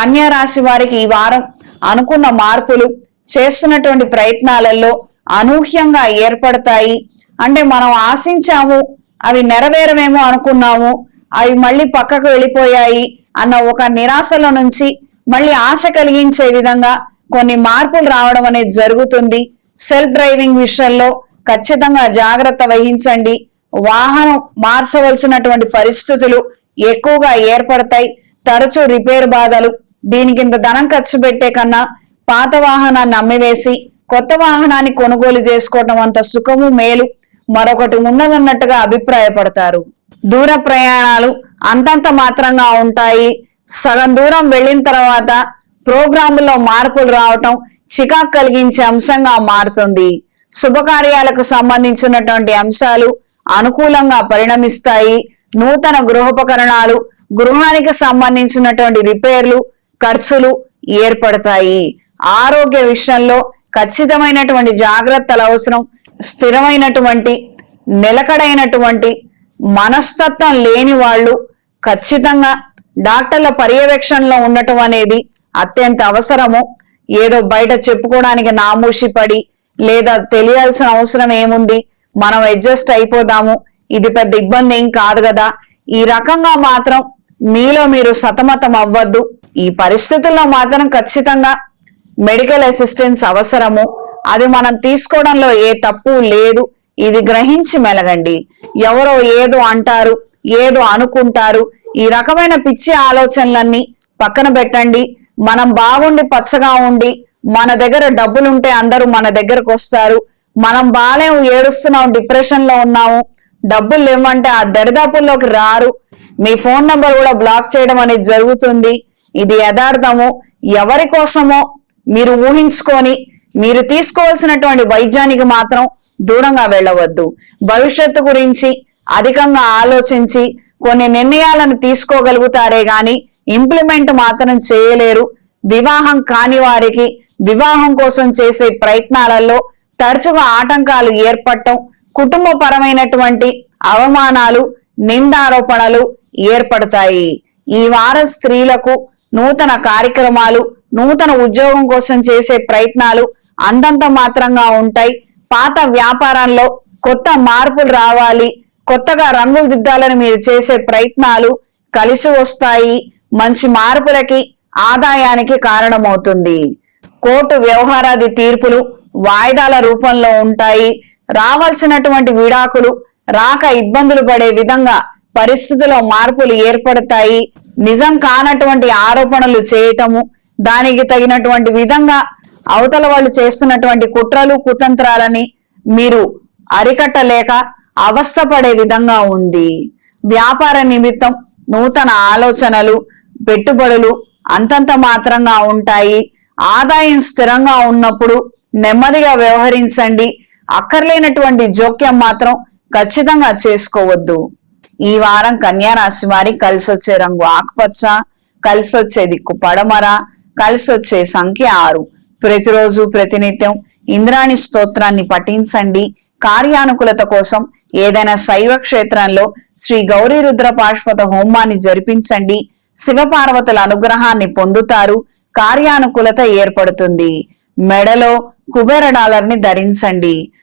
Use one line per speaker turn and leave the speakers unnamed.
కన్యా రాశి వారికి ఈ వారం అనుకున్న మార్పులు చేస్తున్నటువంటి ప్రయత్నాలలో అనూహ్యంగా ఏర్పడతాయి. అంటే మనం ఆశించాము అవి నెరవేరమేమో అనుకున్నాము అవి మళ్ళీ పక్కకు వెళ్ళిపోయాయి అన్న ఒక నిరాశలో నుంచి మళ్ళీ ఆశ కలిగించే విధంగా కొన్ని మార్పులు రావడం అనేది జరుగుతుంది. సెల్ఫ్ డ్రైవింగ్ విషయంలో ఖచ్చితంగా జాగ్రత్త వహించండి. వాహనం మార్చవలసినటువంటి పరిస్థితులు ఎక్కువగా ఏర్పడతాయి. తరచూ రిపేర్ బాధలు దీనికి ఇంత ధనం ఖర్చు పెట్టే కన్నా పాత వాహనాన్ని అమ్మివేసి కొత్త వాహనాన్ని కొనుగోలు చేసుకోవటం అంత సుఖము మేలు మరొకటి ఉన్నదన్నట్టుగా అభిప్రాయపడతారు. దూర ప్రయాణాలు అంతంత మాత్రంగా ఉంటాయి. సగం దూరం వెళ్ళిన తర్వాత ప్రోగ్రాముల్లో మార్పులు రావటం చికాకు కలిగించే అంశంగా మారుతుంది. శుభకార్యాలకు సంబంధించినటువంటి అంశాలు అనుకూలంగా పరిణమిస్తాయి. నూతన గృహోపకరణాలు గృహానికి సంబంధించినటువంటి రిపేర్లు ఖర్చులు ఏర్పడతాయి. ఆరోగ్య విషయంలో ఖచ్చితమైనటువంటి జాగ్రత్తలు అవసరం. స్థిరమైనటువంటి నిలకడైనటువంటి మనస్తత్వం లేని వాళ్ళు ఖచ్చితంగా డాక్టర్ల పర్యవేక్షణలో ఉండటం అనేది అత్యంత అవసరము. ఏదో బయట చెప్పుకోవడానికి నామూషి పడి లేదా తెలియాల్సిన అవసరం ఏముంది? మనం అడ్జస్ట్ అయిపోదాము. ఇది పెద్ద ఇబ్బంది ఏం కాదు కదా. ఈ రకంగా మాత్రం మీలో మీరు సతమతం అవ్వద్దు. ఈ పరిస్థితుల్లో మాత్రం ఖచ్చితంగా మెడికల్ అసిస్టెన్స్ అవసరము. అది మనం తీసుకోవడంలో ఏ తప్పు లేదు. ఇది గ్రహించి మెలగండి. ఎవరో ఏదో అంటారు ఏదో అనుకుంటారు. ఈ రకమైన పిచ్చి ఆలోచనలన్నీ పక్కన పెట్టండి. మనం బాగుండి పచ్చగా ఉండి మన దగ్గర డబ్బులుంటే అందరూ మన దగ్గరకు వస్తారు. మనం బాగాలేము ఏడుస్తున్నాం డిప్రెషన్లో ఉన్నాము. డబ్బులు లేవంటే ఆ దరిదాపుల్లోకి రారు. మీ ఫోన్ నంబర్ కూడా బ్లాక్ చేయడం అనేది జరుగుతుంది. ఇది యథార్థము. ఎవరి కోసమో మీరు ఊహించుకొని మీరు తీసుకోవాల్సినటువంటి వైద్యానికి మాత్రం దూరంగా వెళ్ళవద్దు. భవిష్యత్తు గురించి అధికంగా ఆలోచించి కొన్ని నిర్ణయాలను తీసుకోగలుగుతారే గాని ఇంప్లిమెంట్ మాత్రం చేయలేరు. వివాహం కాని వారికి వివాహం కోసం చేసే ప్రయత్నాలలో తరచుగా ఆటంకాలు ఏర్పడటం కుటుంబపరమైనటువంటి అవమానాలు నిందారోపణలు ఏర్పడతాయి. ఈ వారం స్త్రీలకు నూతన కార్యక్రమాలు నూతన ఉద్యోగం కోసం చేసే ప్రయత్నాలు అంతంత మాత్రంగా ఉంటాయి. పాత వ్యాపారంలో కొత్త మార్పులు రావాలి కొత్తగా రంగులు దిద్దాలని మీరు చేసే ప్రయత్నాలు కలిసి వస్తాయి. మంచి మార్పులకి ఆదాయానికి కారణమవుతుంది. కోర్టు వ్యవహారాది తీర్పులు వాయిదాల రూపంలో ఉంటాయి. రావాల్సినటువంటి విడాకులు రాక ఇబ్బందులు పడే విధంగా పరిస్థితుల్లో మార్పులు ఏర్పడతాయి. నిజం కానటువంటి ఆరోపణలు చేయటము దానికి తగినటువంటి విధంగా అవతల వాళ్ళు చేస్తున్నటువంటి కుట్రలు కుతంత్రాలని మీరు అరికట్టలేక అవస్థపడే విధంగా ఉంది. వ్యాపార నిమిత్తం నూతన ఆలోచనలు పెట్టుబడులు అంతంత మాత్రంగా ఉంటాయి. ఆదాయం స్థిరంగా ఉన్నప్పుడు నెమ్మదిగా వ్యవహరించండి. అక్కర్లేనటువంటి జోక్యం మాత్రం ఖచ్చితంగా చేసుకోవద్దు. ఈ వారం కన్యా రాశి వారి కలిసి వచ్చే రంగు ఆకుపచ్చ కలిసి వచ్చే దిక్కు పడమర కలిసి వచ్చే సంఖ్య ఆరు. ప్రతిరోజు ప్రతినిత్యం ఇంద్రాణి స్తోత్రాన్ని పఠించండి. కార్యానుకూలత కోసం ఏదైనా శైవ క్షేత్రంలో శ్రీ గౌరీ రుద్ర పాశ్వత హోమాన్ని జరిపించండి. శివపార్వతుల అనుగ్రహాన్ని పొందుతారు. కార్యానుకూలత ఏర్పడుతుంది. మెడలో కుబేర డాలర్ని ధరించండి.